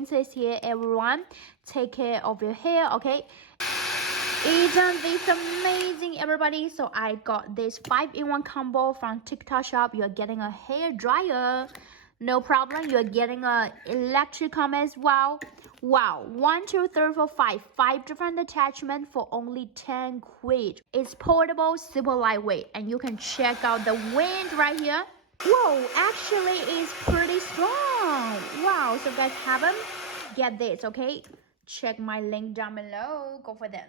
princess here, everyone. Take care of your hair, okay? Isn't this amazing, everybody? So I got this 5-in-1 combo from TikTok shop. You're getting a hair dryer, no problem. You're getting a electric comb as well. Wow, 1 2 3 4 5 different attachments for only 10 quid. It's portable, super lightweight, and you can check out the wind right here. Whoa, actually it's pretty strong. Wow, so guys, have them, get this, okay? Check my link down below. Go for them.